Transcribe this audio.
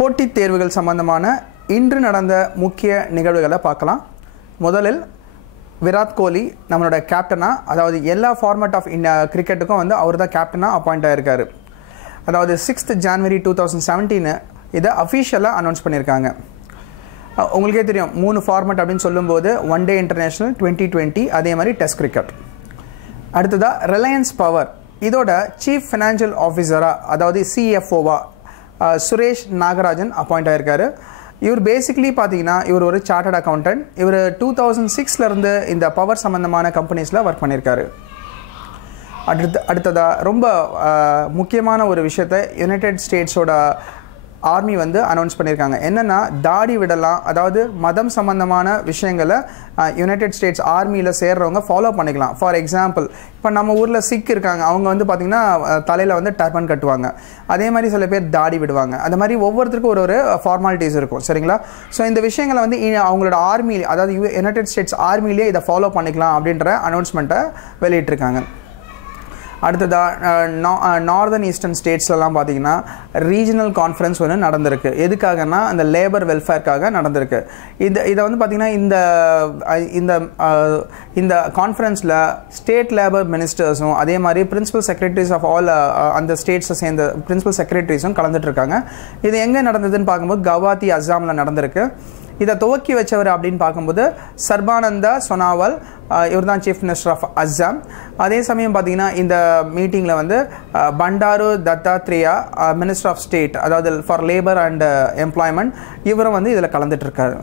போட்டித் தேர்வுகள் சம்பந்தமான இன்று நடந்த முக்கிய நிகழ்வுகளை பார்க்கலாம். முதலில் விராட் கோலி நம்மளோட கேப்டனாக, அதாவது எல்லா ஃபார்மேட் ஆஃப் கிரிக்கெட்டுக்கும் வந்து அவர் தான் கேப்டனாக அப்பாயிண்ட் ஆகிருக்காரு. அதாவது 6th January 2017 இதை அஃபிஷியலாக அனௌன்ஸ் பண்ணியிருக்காங்க. உங்களுக்கே தெரியும் 3 ஃபார்மேட் அப்படின்னு சொல்லும்போது ஒன் டே இன்டர்நேஷ்னல், 2020, அதே மாதிரி டெஸ்ட் கிரிக்கெட். அடுத்ததாக ரிலையன்ஸ் பவர், இதோட சீஃப் ஃபினான்ஷியல் ஆஃபீஸராக, அதாவது CFOவா சுரேஷ் நாகராஜன் அப்பாயிண்ட் ஆகிருக்காரு. இவர் பேசிக்கலி பார்த்தீங்கன்னா இவர் ஒரு சார்ட்டர்ட் அக்கௌண்டன்ட். இவர் 2006 இந்த பவர் சம்மந்தமான கம்பெனிஸில் ஒர்க் பண்ணியிருக்காரு. அடுத்ததாக ரொம்ப முக்கியமான ஒரு விஷயத்தை யுனைடெட் ஸ்டேட்ஸோட ஆர்மி வந்து அனௌன்ஸ் பண்ணியிருக்காங்க. என்னென்னா தாடி விடலாம், அதாவது மதம் சம்மந்தமான விஷயங்களை யுனைடெட் ஸ்டேட்ஸ் ஆர்மியில் சேர்றவங்க ஃபாலோ பண்ணிக்கலாம். ஃபார் எக்ஸாம்பிள், இப்போ நம்ம ஊரில் சிக் இருக்காங்க, அவங்க வந்து பார்த்திங்கன்னா தலையில் வந்து டர்பன் கட்டுவாங்க. அதே மாதிரி சில பேர் தாடி விடுவாங்க. அந்த மாதிரி ஒவ்வொருத்தருக்கும் ஒரு ஃபார்மாலிட்டிஸ் இருக்கும், சரிங்களா? ஸோ இந்த விஷயங்களை வந்து அவங்களோட ஆர்மி, அதாவது யுனைடெட் ஸ்டேட்ஸ் ஆர்மியிலே இதை ஃபாலோ பண்ணிக்கலாம் அப்படின்ற அனௌன்ஸ்மெண்ட்டை வெளியிட்டிருக்காங்க. அடுத்ததாக நார்தர்ன் ஈஸ்டர்ன் ஸ்டேட்ஸ்லாம் பார்த்திங்கன்னா ரீஜனல் கான்ஃபரன்ஸ் ஒன்று நடந்திருக்கு. எதுக்காகனா அந்த லேபர் வெல்ஃபேர்க்காக நடந்திருக்கு. இதை வந்து பார்த்திங்கன்னா இந்த கான்ஃபரன்ஸில் ஸ்டேட் லேபர் மினிஸ்டர்ஸும் அதே மாதிரி பிரின்சிபல் செக்ரட்டரிஸ் ஆஃப் ஆல் அந்த ஸ்டேட்ஸை சேர்ந்த பிரின்சிபல் செக்ரட்டரிஸும் கலந்துட்டுருக்காங்க. இது எங்கே நடந்ததுன்னு பார்க்கும்போது கவுஹாத்தி, அஸ்ஸாமில் நடந்திருக்கு. இதை துவக்கி வச்சவர் அப்படின்னு பார்க்கும்போது சர்பானந்தா சோனாவால், இவர் தான் சீஃப் மினிஸ்டர் ஆஃப் அஸ்ஸாம். அதே சமயம் பார்த்தீங்கன்னா இந்த மீட்டிங்கில் வந்து Bandaru Dattatreya, minister of state, அதாவது ஃபார் லேபர் அண்ட் எம்ப்ளாய்மெண்ட், இவரும் வந்து இதில் கலந்துட்டுருக்காரு.